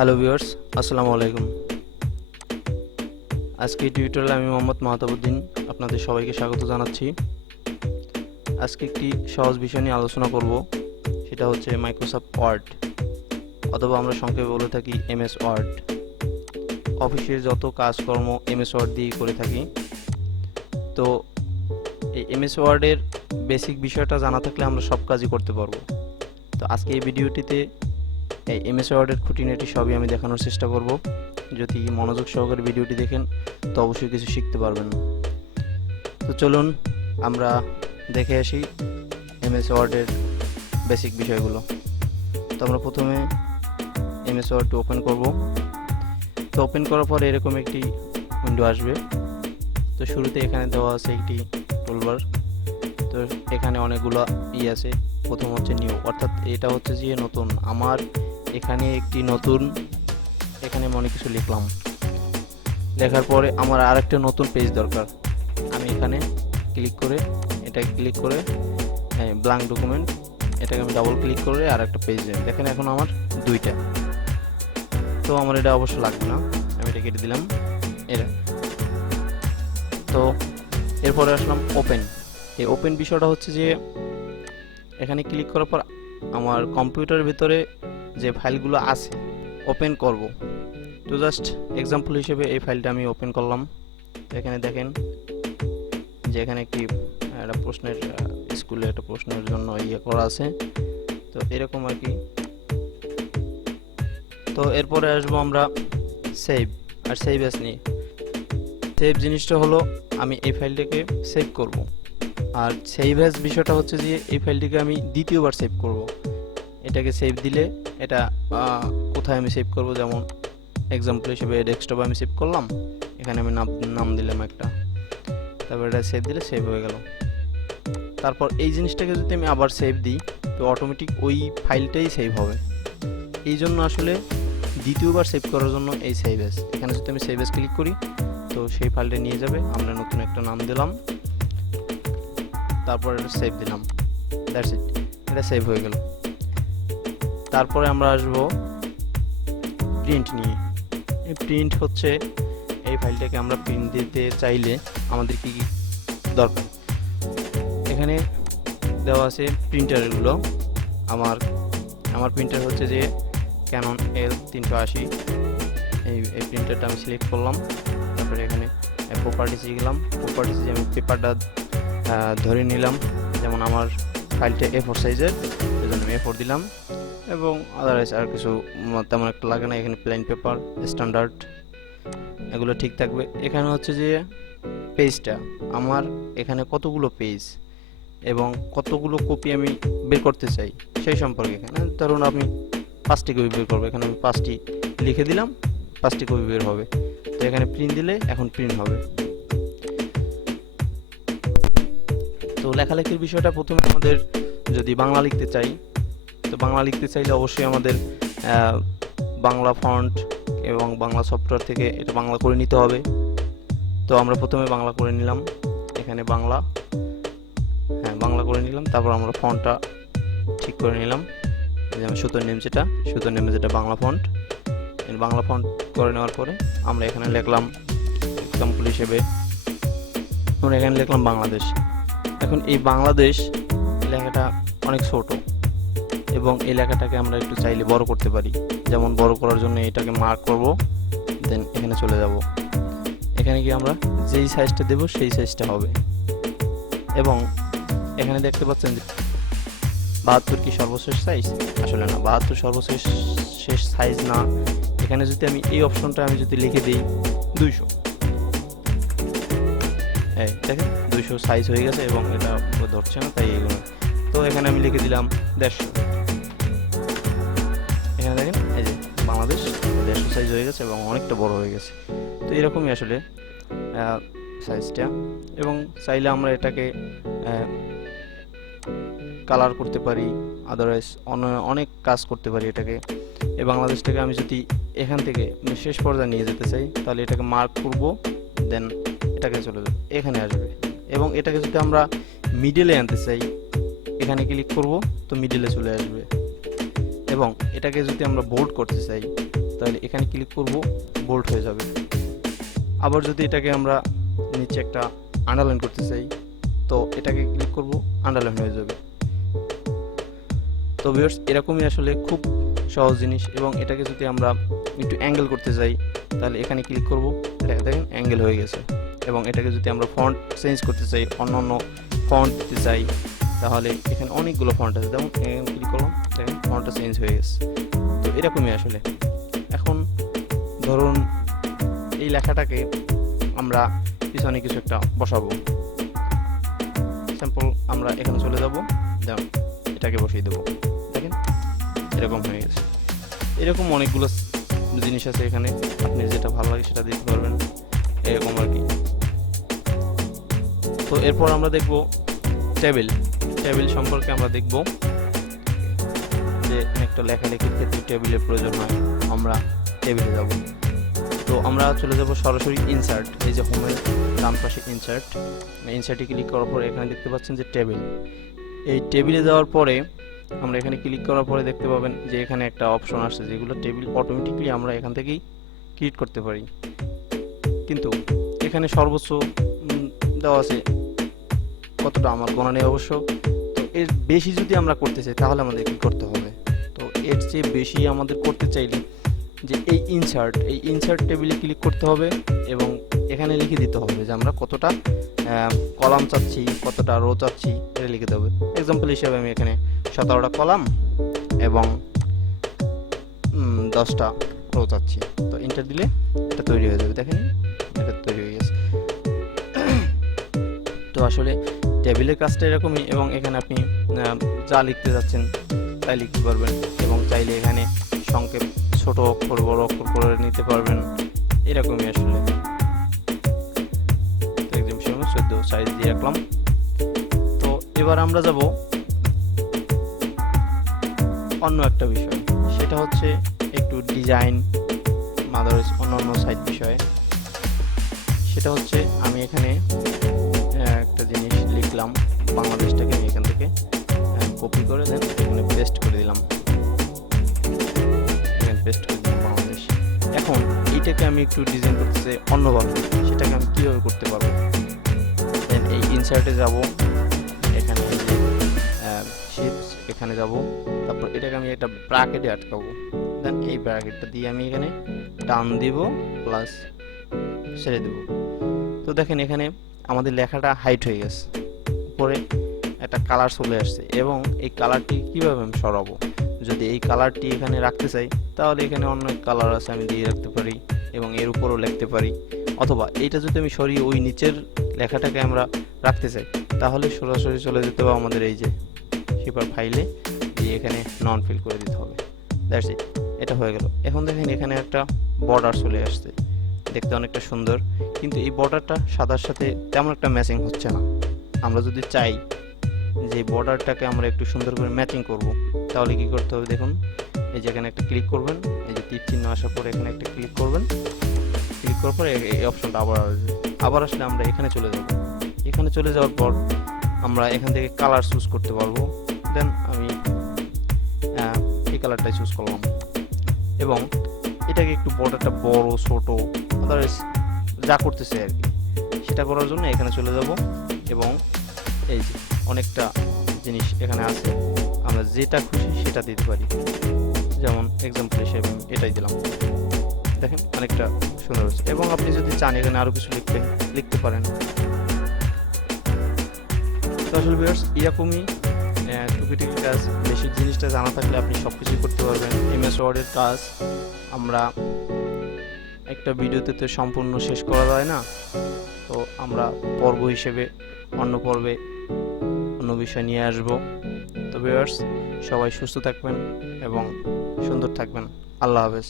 Hello viewers, আসসালামু আলাইকুম। আজকে টিউটোরিয়ালে আমি মোহাম্মদ মাহতাবুদ্দিন আপনাদের সবাইকে স্বাগত জানাচ্ছি। আজকে একটি সহজ বিষয় নিয়ে আলোচনা করব, সেটা হচ্ছে মাইক্রোসফট ওয়ার্ড, অথবা আমরা সংক্ষেপে বলে থাকি এমএস ওয়ার্ড। অফিসের যত কাজকর্ম এমএস ওয়ার্ড দিয়ে করে থাকি। তো এই এমএস ওয়ার্ডের বেসিক বিষয়টা জানা থাকলে আমরা সব কাজই করতে পারবো। তো আজকে এই ভিডিওটিতে এই এমএস ওয়ার্ডের খুঁটিনাটি সবই আমি দেখানোর চেষ্টা করব। যদি মনোযোগ সহকারে ভিডিওটি দেখেন তো অবশ্যই কিছু শিখতে পারবেন। তো চলুন আমরা দেখে আসি এমএস ওয়ার্ডের বেসিক বিষয়গুলো। তো আমরা প্রথমে এমএস ওয়ার্ডটি ওপেন করব। তো ওপেন করার পর এরকম একটি উইন্ডো আসবে। তো শুরুতে এখানে দেওয়া আছে একটি টুলবার। তো এখানে অনেকগুলো আছে। প্রথম হচ্ছে নিউ, অর্থাৎ এটা হচ্ছে যে নতুন। আমার এখানে একটি নতুন, এখানে অনেক কিছু লিখলাম, লেখার পরে আমার আরেকটা নতুন পেজ দরকার। আমি এখানে ক্লিক করে, এটা ক্লিক করে ব্ল্যাঙ্ক ডকুমেন্ট, এটাকে আমি ডাবল ক্লিক করে আর একটা পেজ দেব। দেখেন এখন আমার দুইটা। তো আমার এটা অবশ্য লাগবে না, আমি এটা কেটে দিলাম। এটা তো এরপরে আসলাম ওপেন। এই ওপেন বিষয়টা হচ্ছে যে এখানে ক্লিক করার পর আমার কম্পিউটারের ভিতরে যে ফাইলগুলো আছে ওপেন করব। তো জাস্ট এক্সাম্পল হিসেবে এই ফাইলটা আমি ওপেন করলাম। এখানে দেখেন যে এখানে একটি একটা প্রশ্নের, স্কুলে একটা প্রশ্নের জন্য করা আছে। তো এরকম আর কি। তো এরপরে আসবো আমরা সেভ আর সেভ অ্যাজ নিয়ে। সেভ জিনিসটা হলো আমি এই ফাইলটাকে সেভ করব, আর সেভ অ্যাজ বিষয়টা হচ্ছে যে এই ফাইলটিকে আমি দ্বিতীয়বার সেভ করব। এটাকে সেভ দিলে এটা কোথায় আমি সেভ করব, যেমন এক্সাম্পল হিসেবে ডেস্কটপে আমি সেভ করলাম, এখানে আমি নাম দিলাম একটা, তারপর এটা সেভ দিলে সেভ হয়ে গেল। তারপর এই জিনিসটাকে যদি আমি আবার সেভ দিই তো অটোমেটিক ওই ফাইলটাই সেভ হবে। এই জন্য আসলে দ্বিতীয়বার সেভ করার জন্য এই সেভ অ্যাজ, এখানে যদি আমি সেভ অ্যাজ ক্লিক করি তো সেই ফাইলটা নিয়ে যাবে। আমরা নতুন একটা নাম দিলাম, তারপর এটা সেভ দিলাম, দ্যাটস ইট, এটা সেভ হয়ে গেল। তারপরে আমরা আসবো প্রিন্ট নিয়ে। এই প্রিন্ট হচ্ছে এই ফাইলটাকে আমরা প্রিন্ট দিতে চাইলে আমাদের কি কি দরকার। এখানে দেওয়া আছে প্রিন্টারগুলো। আমার প্রিন্টার হচ্ছে যে ক্যানন L380। এই প্রিন্টারটা আমি সিলেক্ট করলাম। তারপরে এখানে প্রপার্টিসে গেলাম। প্রপার্টিসে আমি পেপারটা ধরে নিলাম, যেমন আমার ফাইলটা A4 সাইজের, এই জন্য আমি A4 দিলাম। এবং আদারওয়াইজ আর কিছু তেমন একটা লাগে না। এখানে প্লেন পেপার, স্ট্যান্ডার্ড, এগুলো ঠিক থাকবে। এখানে হচ্ছে যে পেজটা, আমার এখানে কতগুলো পেজ এবং কতগুলো কপি আমি বের করতে চাই সেই সম্পর্কে। এখানে ধরুন আমি 5টি কপি বের করবো, এখানে আমি 5টি লিখে দিলাম, 5টি কপি বের হবে। তো এখানে প্রিন্ট দিলে এখন প্রিন্ট হবে। তো লেখালেখির বিষয়টা প্রথমে আমাদের যদি বাংলা লিখতে চাই, তো বাংলা লিখতে চাইলে অবশ্যই আমাদের বাংলা ফন্ট এবং বাংলা সফটওয়্যার থেকে এটা বাংলা করে নিতে হবে। তো আমরা প্রথমে বাংলা করে নিলাম, এখানে বাংলা, বাংলা করে নিলাম। তারপর আমরা ফন্টটা ঠিক করে নিলাম, যেমন সুতোর নেম যেটা বাংলা ফন্ট। বাংলা ফন্ট করে নেওয়ার পরে আমরা এখানে লিখলাম এক্সাম্পল হিসেবে, আমরা এখানে লিখলাম বাংলাদেশ। এখন এই বাংলাদেশ লেখাটা অনেক ছোট এবং এই লেখাটাকে আমরা একটু চাইলে বড় করতে পারি। যেমন বড় করার জন্য এটাকে মার্ক করব, দেন এখানে চলে যাব। এখানে গিয়ে আমরা যেই সাইজটা দেব সেই সাইজটা হবে। এবং এখানে দেখতে পাচ্ছেন যে 72 কি সর্বশেষ সাইজ? আসলে না, 72 সর্বশেষ সাইজ না। এখানে যদি আমি এই অপশনটা আমি যদি লিখে দিই 200, দেখেন 200 সাইজ হয়ে গেছে এবং এটা ধরছে না, তাই এগুলো। তো এখানে আমি লিখে দিলাম 150। এখানে দেখেন এই যে বাংলাদেশ 150 সাইজ হয়ে গেছে এবং অনেকটা বড় হয়ে গেছে। তো এরকমই আসলে সাইজটা। এবং চাইলে আমরা এটাকে কালার করতে পারি, আদারওয়াইজ অনেক কাজ করতে পারি এটাকে। এই বাংলাদেশটাকে আমি যদি এখান থেকে শেষ পর্যায়ে নিয়ে যেতে চাই তাহলে এটাকে মার্ক করব, দেন এটাকে চলে যাবে, এখানে আসবে। এবং এটাকে যদি আমরা মিডলে আনতে চাই এখানে ক্লিক করব, তো মিডলে চলে আসবে। এবং এটাকে যদি আমরা বোল্ড করতে চাই তাহলে এখানে ক্লিক করব, বোল্ড হয়ে যাবে। আবার যদি এটাকে আমরা নিচে একটা আন্ডারলাইন করতে চাই, তো এটাকে ক্লিক করব, আন্ডারলাইন হয়ে যাবে। তো ভিউয়ার্স, এরকমই আসলে খুব সহজ জিনিস। এবং এটাকে যদি আমরা একটু অ্যাঙ্গেল করতে চাই, তাহলে এখানে ক্লিক করব, দেখেন অ্যাঙ্গেল হয়ে গেছে। এবং এটাকে যদি আমরা ফন্ট চেঞ্জ করতে চাই, অন্য ফন্ট দিতে চাই, তাহলে এখানে অনেকগুলো ফন্ট আছে, যেমন এখানে ক্লিক করলাম, দেখেন ফন্টটা চেঞ্জ হয়ে গেছে। তো এরকমই আসলে। এখন ধরুন এই লেখাটাকে আমরা পিছনে কিছু একটা বসাবো, স্যাম্পল আমরা এখানে চলে যাব, যেমন এটাকে বসিয়ে দেবো, দেখেন এরকম হয়ে গেছে। এরকম অনেকগুলো জিনিস আছে এখানে, আপনি যেটা ভালো লাগে সেটা দিতে পারবেন, এরকম আর কি। তো এরপর আমরা দেখব টেবিল সম্পর্কে আমরা দেখব যে একটা লেখালেখির ক্ষেত্রে টেবিলের প্রয়োজন হয়, আমরা টেবিলে যাব। তো আমরা চলে যাব সরাসরি ইনসার্ট, এই যে হোমের ডান পাশে ইনসার্টে ক্লিক করার পর এখানে দেখতে পাচ্ছেন যে টেবিল। এই টেবিলে যাওয়ার পরে আমরা এখানে ক্লিক করার পরে দেখতে পাবেন যে এখানে একটা অপশন আসছে, যেগুলো টেবিল অটোমেটিকলি আমরা এখান থেকেই ক্রিয়েট করতে পারি। কিন্তু এখানে সর্বোচ্চ দেওয়া আছে, কতটা আমার গোনা নেই অবশ্য। তো এর বেশি যদি আমরা করতে চাই তাহলে আমাদের কি করতে হবে? তো এর চেয়ে বেশি আমাদের করতে চাইলে যে এই ইনসার্ট টেবিলে ক্লিক করতে হবে এবং এখানে লিখে দিতে হবে যে আমরা কতটা কলাম চাচ্ছি, কতটা রো চাচ্ছি, এটা লিখে দেবে। এক্সাম্পল হিসেবে আমি এখানে 17টা কলাম এবং 10টা রো চাচ্ছি। তো এন্টার দিলে এটা তৈরি হয়ে যাবে, দেখেন এটা তৈরি হয়ে গেছে। তো আসলে টেবিলের কাজটা এরকমই, এবং এখানে আপনি যা লিখতে যাচ্ছেন তাই লিখতে পারবেন, এবং চাইলে এখানে সংক্ষেপ ছোট অক্ষর বড় অক্ষর করে নিতে পারবেন, এরকমই আসলে। একদম 14 সাইজ দিয়ে রাখলাম। তো এবার আমরা যাব অন্য একটা বিষয়, সেটা হচ্ছে একটু ডিজাইন মাদারস অন্য সাইড বিষয়ে। সেটা হচ্ছে আমি এখানে একটা জিনিস লিখলাম, বাংলাদেশটাকে আমি এখান থেকে কপি করে দেন এখানে পেস্ট করে দিলাম, বাংলাদেশ। এখন এইটাকে আমি একটু ডিজাইন করতে চাই অন্যভাবে, সেটাকে আমি কীভাবে করতে পারবো? দেন এই ইনসার্টে যাব, এখানে শিপস এখানে যাব, তারপর এটাকে আমি একটা ব্র্যাকেটে আটকাবো। দেন এই ব্র্যাকেটটা দিয়ে আমি এখানে টান দিব প্লাস ছেড়ে দেব। তো দেখেন এখানে আমাদের লেখাটা হাইট হয়ে গেছে, উপরে একটা কালার চলে আসছে। এবং এই কালারটি কীভাবে আমি সরাবো? যদি এই কালারটি এখানে রাখতে চাই তাহলে এখানে অন্য কালার আছে, আমি দিয়ে রাখতে পারি এবং এর উপরও লিখতে পারি। অথবা এইটা যদি আমি সরিয়ে ওই নিচের লেখাটাকে আমরা রাখতে চাই তাহলে সরাসরি চলে যেতে হবে আমাদের এই যে শিপার ফাইলে, দিয়ে এখানে নন ফিল করে দিতে হবে। দ্যাটস ইট, এটা হয়ে গেল। এখন দেখেন এখানে একটা বর্ডার চলে আসছে, দেখতে অনেকটা সুন্দর, কিন্তু এই বর্ডারটা সাদার সাথে তেমন একটা ম্যাচিং হচ্ছে না। আমরা যদি চাই যে বর্ডারটাকে আমরা একটু সুন্দর করে ম্যাচিং করব, তাহলে কি করতে হবে? দেখুন এই যে এখানে একটা ক্লিক করবেন, এই যে তীর চিহ্ন আসার পরে এখানে একটা ক্লিক করবেন, ক্লিক করার পরে এই অপশনটা আবার আসলে আমরা এখানে চলে যাব। এখানে চলে যাওয়ার পর আমরা এখান থেকে কালার চুজ করতে পারবো। দেন আমি এই কালারটাই চুজ করলাম এবং এটাকে একটু বর্ডারটা বড় ছোট আদারওয়াইজ যা করতেছে আর কি, সেটা করার জন্য এখানে চলে যাব। এবং এই যে অনেকটা জিনিস এখানে আছে, আমরা যেটা খুশি সেটা দিতে পারি। যেমন এক্সাম্পল হিসেবে এটাই দিলাম, দেখেন অনেকটা সুন্দর হচ্ছে। এবং আপনি যদি চান এখানে আরও কিছু লিখতে পারেন। তো আসলে ভিউয়ার্স এরকমই টুকিটাকি কাজ, বেসিক জিনিসটা জানা থাকলে আপনি সব কিছুই করতে পারবেন। এমএস ওয়ার্ডের কাজ আমরা একটা ভিডিওতে তো সম্পূর্ণ শেষ করা যায় না, তো আমরা পর্ব হিসেবে অন্য পর্বে অন্য বিষয় নিয়ে আসব। তো ভিউয়ার্স সবাই সুস্থ থাকবেন এবং সুন্দর থাকবেন। আল্লাহ হাফেজ।